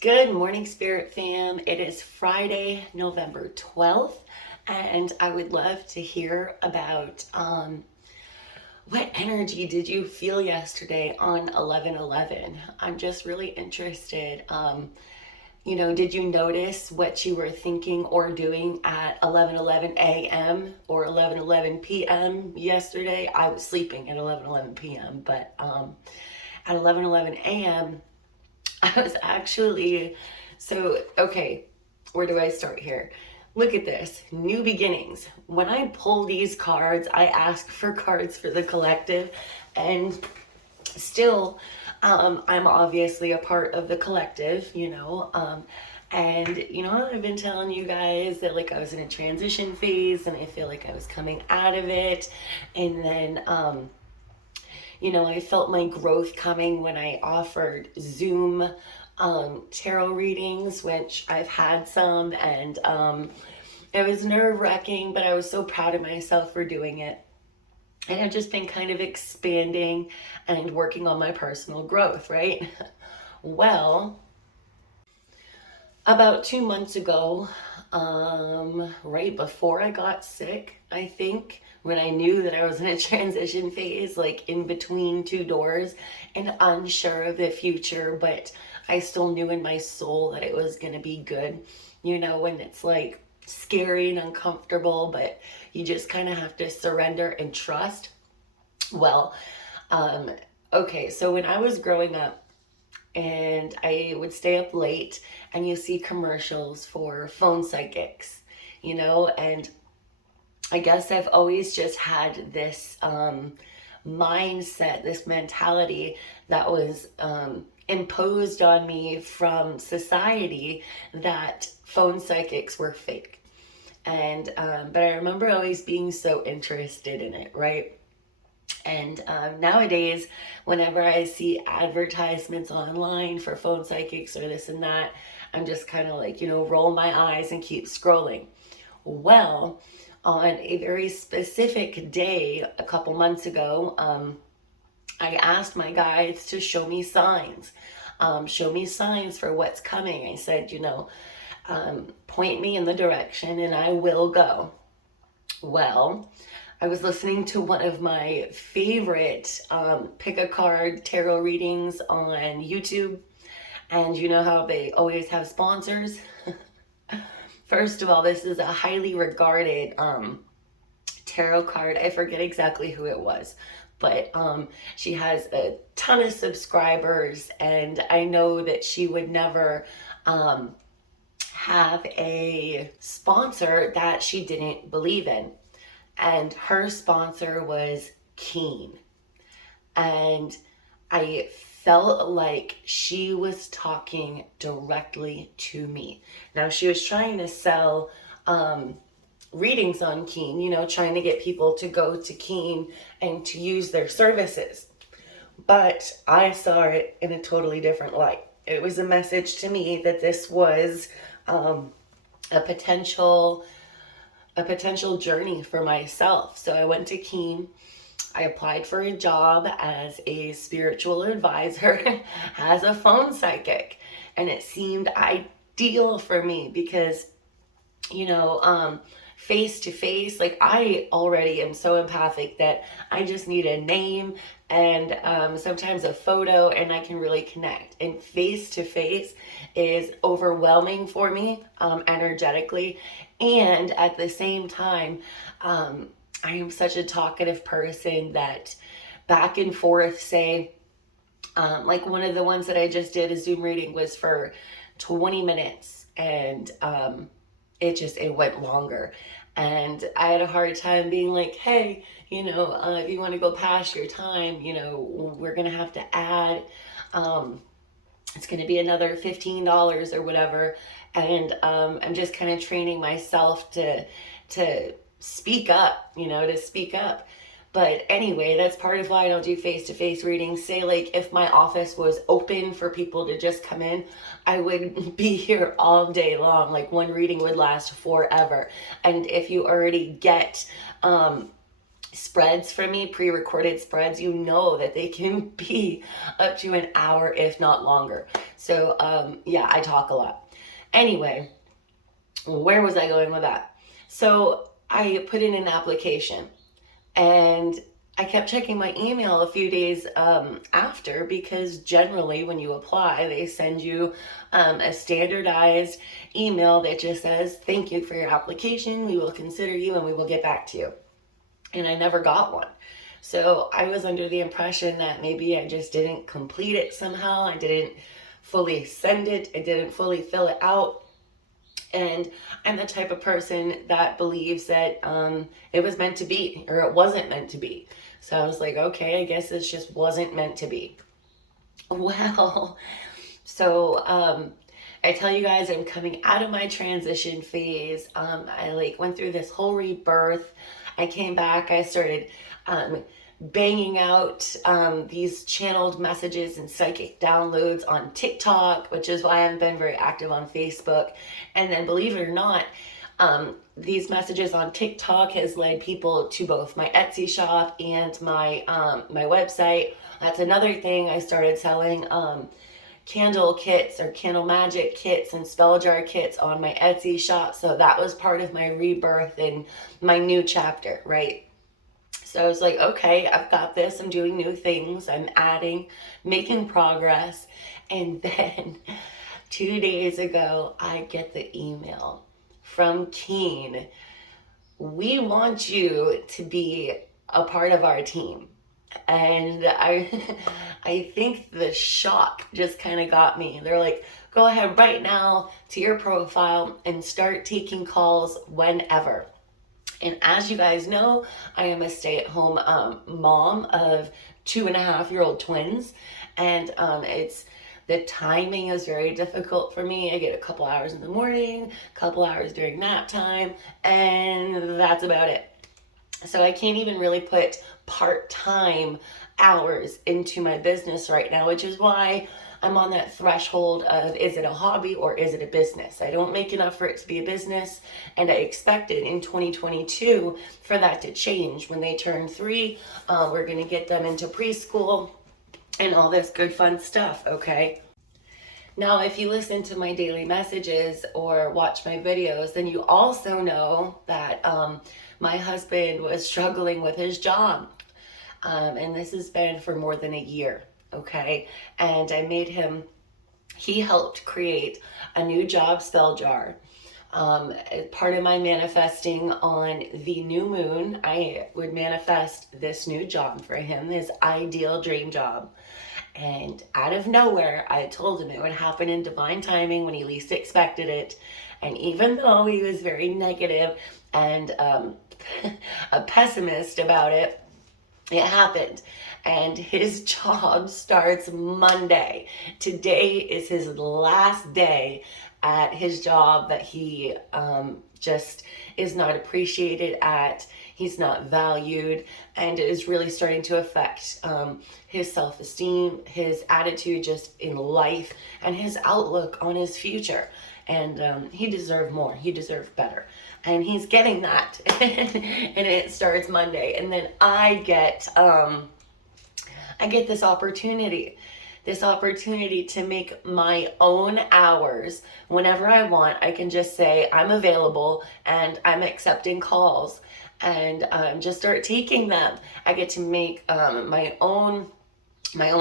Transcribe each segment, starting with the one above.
Good morning, Spirit fam. It is Friday, November 12th, and I would love to hear about what energy did you feel yesterday on 11/11? I'm just really interested. Did you notice what you were thinking or doing at 11:11 a.m. or 11:11 p.m. yesterday? I was sleeping at 11:11 p.m., but at 11:11 a.m., I was actually, okay, where do I start here? Look at this, new beginnings. When I pull these cards, I ask for cards for the collective, and still, I'm obviously a part of the collective, I've been telling you guys that like I was in a transition phase and I feel like I was coming out of it. And then, I felt my growth coming when I offered Zoom tarot readings, which I've had some, and it was nerve-wracking, but I was so proud of myself for doing it. And I've just been kind of expanding and working on my personal growth, right? Well, about 2 months ago, right before I got sick, I think, when I knew that I was in a transition phase, like in between two doors and unsure of the future, but I still knew in my soul that it was going to be good. When it's like scary and uncomfortable, but you just kind of have to surrender and trust. Well, um, okay, so when I was growing up, and I would stay up late and you see commercials for phone psychics, and I guess I've always just had this mindset, this mentality that was imposed on me from society that phone psychics were fake. And but I remember always being so interested in it, right? And nowadays, whenever I see advertisements online for phone psychics or this and that, I'm just kind of like, roll my eyes and keep scrolling. Well, on a very specific day a couple months ago, I asked my guides to show me signs for what's coming. I said, point me in the direction and I will go. Well, I was listening to one of my favorite pick a card tarot readings on YouTube. And you know how they always have sponsors? First of all, this is a highly regarded tarot card. I forget exactly who it was, but she has a ton of subscribers. And I know that she would never have a sponsor that she didn't believe in. And her sponsor was Keen. And I felt like she was talking directly to me. Now, she was trying to sell readings on Keen, trying to get people to go to Keen and to use their services. But I saw it in a totally different light. It was a message to me that this was a potential journey for myself. So I went to Keen. I applied for a job as a spiritual advisor as a phone psychic, and it seemed ideal for me because face to face, like I already am so empathic that I just need a name and sometimes a photo and I can really connect. And face to face is overwhelming for me energetically. And at the same time, I am such a talkative person that back and forth, say, like one of the ones that I just did, a Zoom reading, was for 20 minutes and it went longer. And I had a hard time being like, hey, if you want to go past your time, we're going to have to add, it's going to be another $15 or whatever. And I'm just kind of training myself to speak up, to speak up. But anyway, that's part of why I don't do face-to-face readings. Say, like, if my office was open for people to just come in, I would be here all day long. Like, one reading would last forever. And if you already get spreads for me, pre-recorded spreads, you know that they can be up to an hour, if not longer. So yeah, I talk a lot. Anyway, where was I going with that? So I put in an application, and I kept checking my email a few days after, because generally when you apply, they send you a standardized email that just says, thank you for your application. We will consider you and we will get back to you. And I never got one. So I was under the impression that maybe I just didn't complete it somehow. I didn't fully send it. I didn't fully fill it out. And I'm the type of person that believes that it was meant to be, or it wasn't meant to be. So I was like, okay, I guess this just wasn't meant to be. Well, so I tell you guys, I'm coming out of my transition phase. I like went through this whole rebirth. I came back. I started banging out these channeled messages and psychic downloads on TikTok, which is why I haven't been very active on Facebook. And then, believe it or not, these messages on TikTok has led people to both my Etsy shop and my website. That's another thing. I started selling candle kits or candle magic kits and spell jar kits on my Etsy shop. So that was part of my rebirth and my new chapter, right? So I was like, okay, I've got this. I'm doing new things. I'm adding, making progress. And then 2 days ago, I get the email from Keen. We want you to be a part of our team. And I think the shock just kind of got me. They're like, go ahead right now to your profile and start taking calls whenever. And as you guys know, I am a stay-at-home mom of 2.5-year-old twins. And it's the timing is very difficult for me. I get a couple hours in the morning, a couple hours during nap time, and that's about it. So I can't even really put part-time hours into my business right now, which is why I'm on that threshold of, is it a hobby or is it a business? I don't make enough for it to be a business, and I expected in 2022 for that to change. When they turn 3, we're going to get them into preschool and all this good fun stuff, okay? Now, if you listen to my daily messages or watch my videos, then you also know that my husband was struggling with his job. And this has been for more than a year, okay? And I made him, he helped create a new job spell jar. Part of my manifesting on the new moon, I would manifest this new job for him, his ideal dream job. And out of nowhere, I told him it would happen in divine timing when he least expected it. And even though he was very negative and a pessimist about it, it happened. And his job starts Monday. Today is his last day at his job that he just is not appreciated at. He's not valued, and it is really starting to affect his self-esteem, his attitude just in life, and his outlook on his future. And he deserved more. He deserved better. And he's getting that. And it starts Monday. And then I get this opportunity. This opportunity to make my own hours whenever I want. I can just say I'm available and I'm accepting calls, and just start taking them. I get to make my own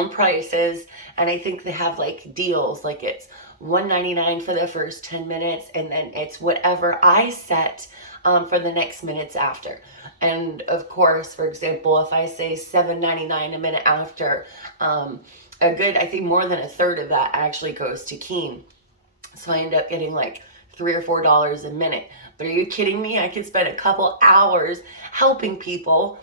prices, and I think they have like deals, like it's $1.99 for the first 10 minutes, and then it's whatever I set for the next minutes after. And of course, for example, if I say $7.99 a minute after, I think more than a third of that actually goes to Keen. So I end up getting like $3 or $4 a minute. But are you kidding me? I could spend a couple hours helping people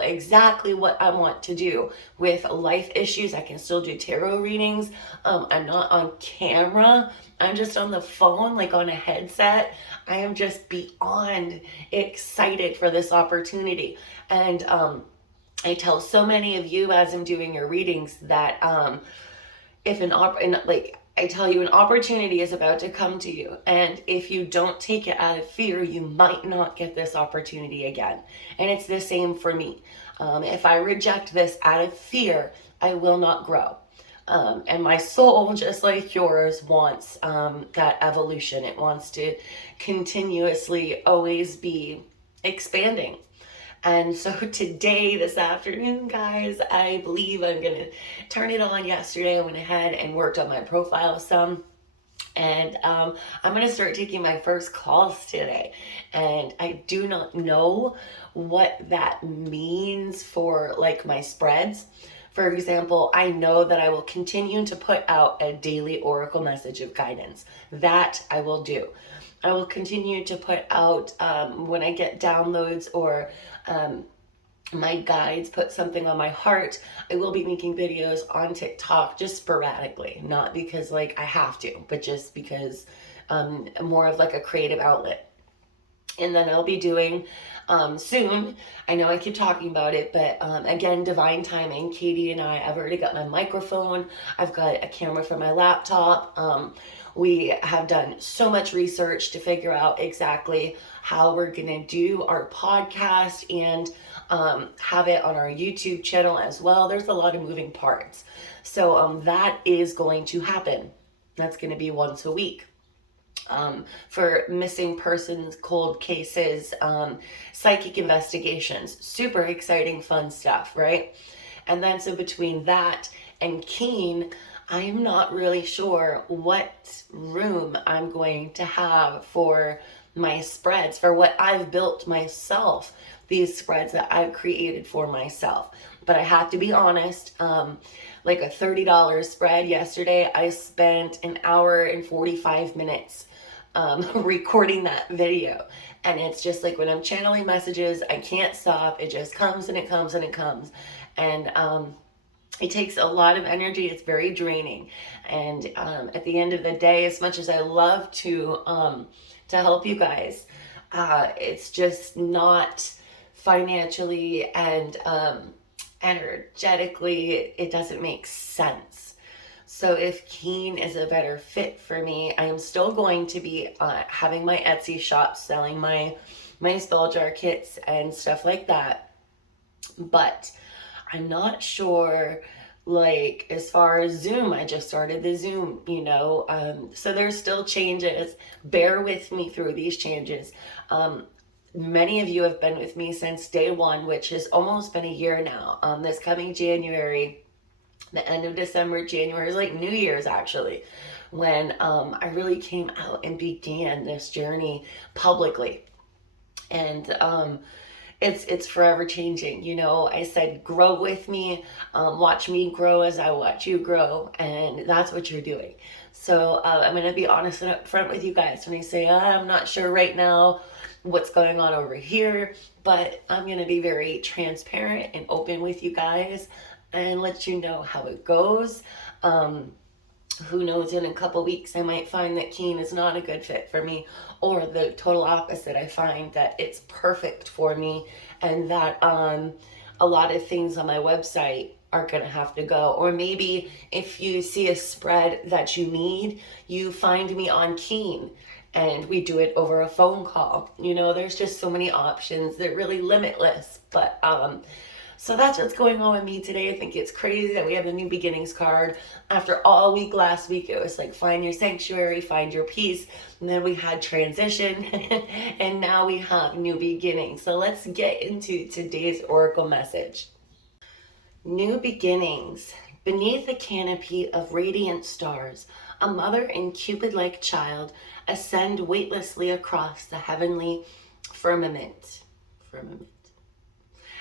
exactly what I want to do with life issues. I can still do tarot readings. I'm not on camera. I'm just on the phone, like on a headset. I am just beyond excited for this opportunity. And I tell so many of you as I'm doing your readings that if I tell you, an opportunity is about to come to you. And if you don't take it out of fear, you might not get this opportunity again. And it's the same for me. If I reject this out of fear, I will not grow. And my soul, just like yours, wants that evolution. It wants to continuously always be expanding. And so today, this afternoon, guys, I believe I'm going to turn it on. Yesterday, I went ahead and worked on my profile some. And I'm going to start taking my first calls today. And I do not know what that means for like my spreads. For example, I know that I will continue to put out a daily oracle message of guidance. That I will do. I will continue to put out when I get downloads or my guides put something on my heart. I will be making videos on TikTok just sporadically, not because like I have to, but just because more of like a creative outlet. And then I'll be doing soon, I know I keep talking about it, but again, divine timing. Katie and I've already got my microphone. I've got a camera for my laptop. We have done so much research to figure out exactly how we're going to do our podcast and have it on our YouTube channel as well. There's a lot of moving parts. So that is going to happen. That's going to be once a week. For missing persons, cold cases, psychic investigations. Super exciting, fun stuff, right? And then so between that and Keen, I'm not really sure what room I'm going to have for my spreads, for what I've built myself, these spreads that I've created for myself. But I have to be honest, like a $30 spread yesterday, I spent an hour and 45 minutes recording that video. And it's just like when I'm channeling messages, I can't stop. It just comes and it comes and it comes. And it takes a lot of energy. It's very draining. And at the end of the day, as much as I love to help you guys, it's just not financially and energetically, it doesn't make sense. So if Keen is a better fit for me, I am still going to be having my Etsy shop, selling my spell jar kits and stuff like that. But I'm not sure, like, as far as Zoom, I just started the Zoom, so there's still changes. Bear with me through these changes. Many of you have been with me since day one, which has almost been a year now. This coming January, the end of December, January is like New Year's actually, when I really came out and began this journey publicly. And it's forever changing. I said, grow with me, watch me grow as I watch you grow, and that's what you're doing. So I'm going to be honest and upfront with you guys when I say I'm not sure right now what's going on over here, but I'm going to be very transparent and open with you guys and let you know how it goes. Who knows, in a couple weeks I might find that Keen is not a good fit for me, or the total opposite. I find that it's perfect for me, and that a lot of things on my website are going to have to go. Or maybe if you see a spread that you need, you find me on Keen and we do it over a phone call. There's just so many options. They're really limitless. But so that's what's going on with me today. I think it's crazy that we have a new beginnings card. After all week last week, it was like find your sanctuary, find your peace. And then we had transition and now we have new beginnings. So let's get into today's oracle message. New beginnings. Beneath a canopy of radiant stars, a mother and Cupid-like child ascend weightlessly across the heavenly firmament.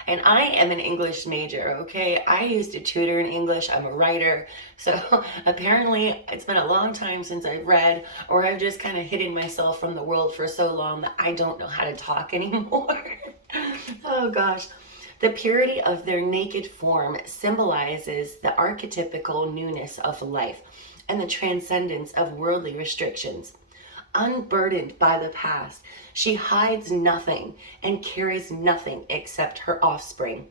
And I am an English major, okay? I used to tutor in English. I'm a writer. So apparently it's been a long time since I've read, or I've just kind of hidden myself from the world for so long that I don't know how to talk anymore. Oh gosh. The purity of their naked form symbolizes the archetypical newness of life and the transcendence of worldly restrictions. Unburdened by the past, she hides nothing and carries nothing except her offspring.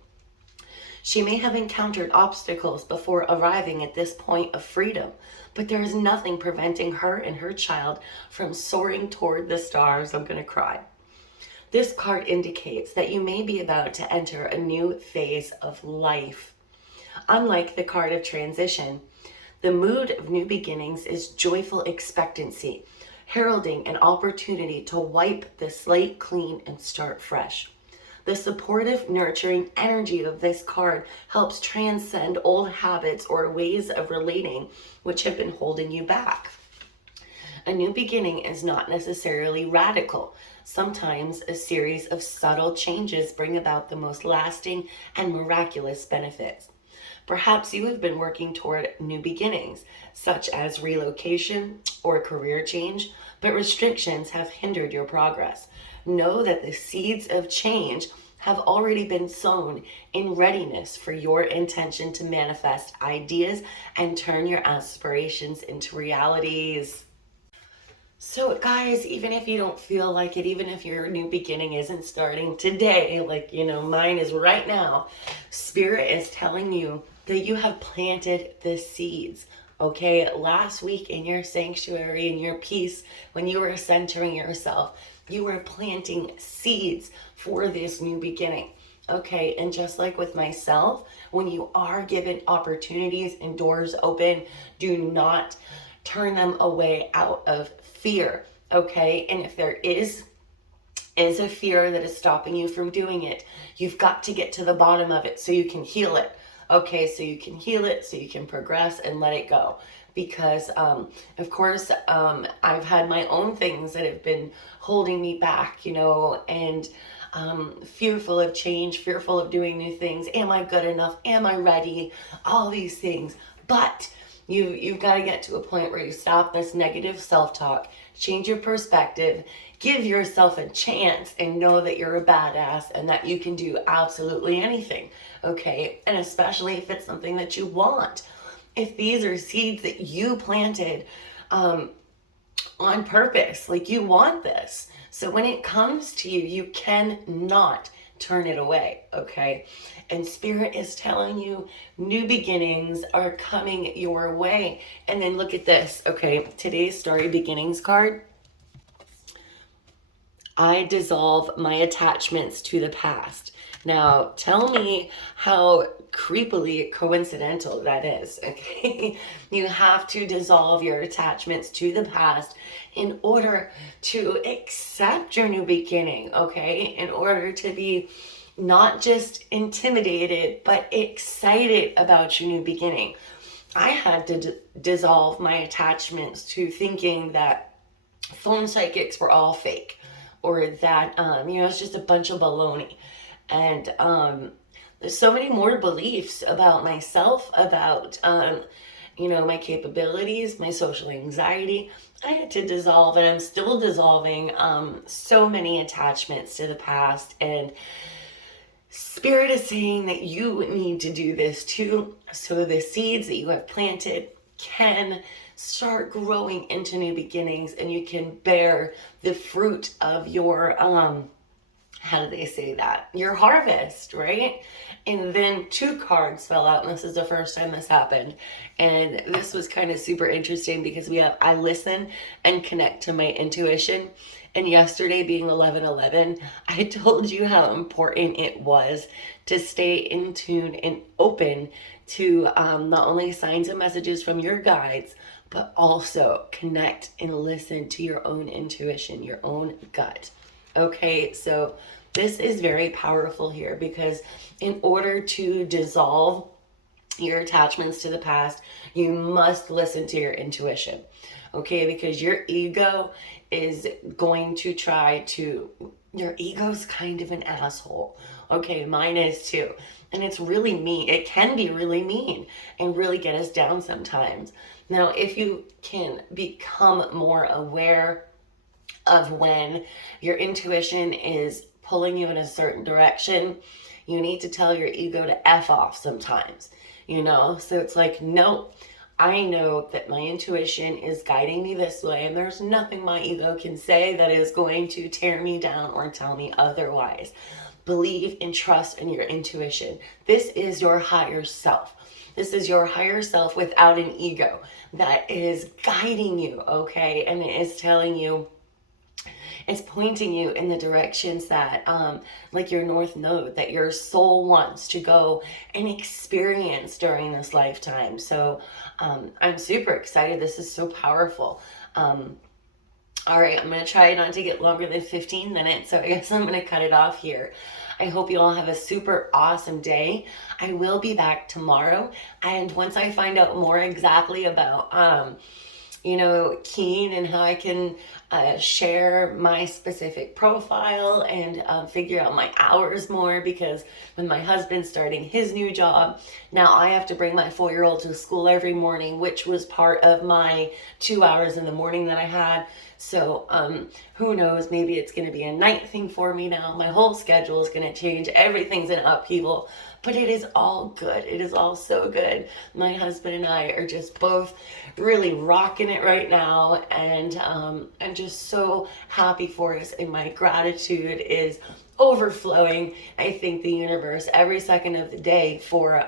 She may have encountered obstacles before arriving at this point of freedom, but there is nothing preventing her and her child from soaring toward the stars. I'm going to cry. This card indicates that you may be about to enter a new phase of life. Unlike the card of transition, the mood of new beginnings is joyful expectancy, heralding an opportunity to wipe the slate clean and start fresh. The supportive, nurturing energy of this card helps transcend old habits or ways of relating which have been holding you back. A new beginning is not necessarily radical. Sometimes a series of subtle changes bring about the most lasting and miraculous benefits. Perhaps you have been working toward new beginnings, such as relocation or career change, but restrictions have hindered your progress. Know that the seeds of change have already been sown in readiness for your intention to manifest ideas and turn your aspirations into realities. So guys, even if you don't feel like it, even if your new beginning isn't starting today, like, mine is right now, Spirit is telling you that you have planted the seeds. Okay, last week in your sanctuary, in your peace, when you were centering yourself, you were planting seeds for this new beginning. Okay, and just like with myself, when you are given opportunities and doors open, do not turn them away out of fear. Okay, and if there is a fear that is stopping you from doing it, you've got to get to the bottom of it so you can heal it. Okay, so you can heal it, so you can progress and let it go. Because, of course, I've had my own things that have been holding me back, and fearful of change, fearful of doing new things. Am I good enough? Am I ready? All these things. But you've got to get to a point where you stop this negative self-talk, change your perspective, give yourself a chance, and know that you're a badass and that you can do absolutely anything. Okay, and especially if it's something that you want. If these are seeds that you planted on purpose, like you want this. So when it comes to you, you cannot turn it away, okay? And Spirit is telling you new beginnings are coming your way. And then look at this, okay? Today's Starry Beginnings card. I dissolve my attachments to the past. Now, tell me how creepily coincidental that is, okay? You have to dissolve your attachments to the past in order to accept your new beginning, okay? In order to be not just intimidated, but excited about your new beginning. I had to dissolve my attachments to thinking that phone psychics were all fake, or that, it's just a bunch of baloney. And there's so many more beliefs about myself, about, my capabilities, my social anxiety. I had to dissolve, and I'm still dissolving so many attachments to the past. And Spirit is saying that you need to do this too, so the seeds that you have planted can start growing into new beginnings, and you can bear the fruit of your how do they say that? Your harvest, right? And then 2 cards fell out, and this is the first time this happened. And this was kind of super interesting because I listen and connect to my intuition. And yesterday being 11/11, I told you how important it was to stay in tune and open to not only signs and messages from your guides, but also connect and listen to your own intuition, your own gut. Okay, so this is very powerful here, because in order to dissolve your attachments to the past, you must listen to your intuition. Okay, because your ego is going to your ego's kind of an asshole. Okay, mine is too. And it's really mean. It can be really mean and really get us down sometimes. Now, if you can become more aware of when your intuition is pulling you in a certain direction, you need to tell your ego to F off sometimes, So it's like, no, I know that my intuition is guiding me this way, and there's nothing my ego can say that is going to tear me down or tell me otherwise. believe and trust in your intuition. This is your higher self. This is your higher self without an ego that is guiding you, okay? And it is telling you, it's pointing you in the directions that, like your north node, that your soul wants to go and experience during this lifetime. So I'm super excited. This is so powerful. All right, I'm going to try not to get longer than 15 minutes, so I guess I'm going to cut it off here. I hope you all have a super awesome day. I will be back tomorrow, and once I find out more exactly about, Keen and how I can share my specific profile and figure out my hours more, because with my husband starting his new job, now I have to bring my 4-year-old to school every morning, which was part of my 2 hours in the morning that I had. So who knows, maybe it's going to be a night thing for me now. My whole schedule is going to change. Everything's in upheaval, but it is all good. It is all so good. My husband and I are just both really rocking it right now, and I'm just so happy for us, and my gratitude is overflowing. I thank the universe every second of the day for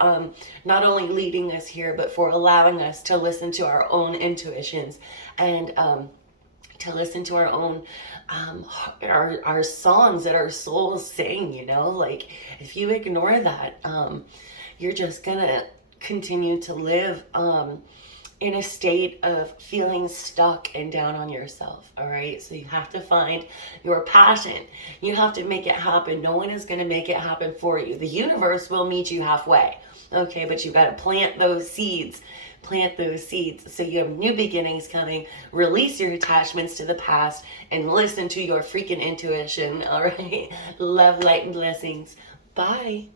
not only leading us here, but for allowing us to listen to our own intuitions, and to listen to our own our songs that our souls sing. Like, if you ignore that, you're just gonna continue to live in a state of feeling stuck and down on yourself. All right, so you have to find your passion. You have to make it happen. No one is going to make it happen for you. The universe will meet you halfway, okay? But you've got to plant those seeds. So you have new beginnings coming. Release your attachments to the past and listen to your freaking intuition. All right, love, light, and blessings. Bye.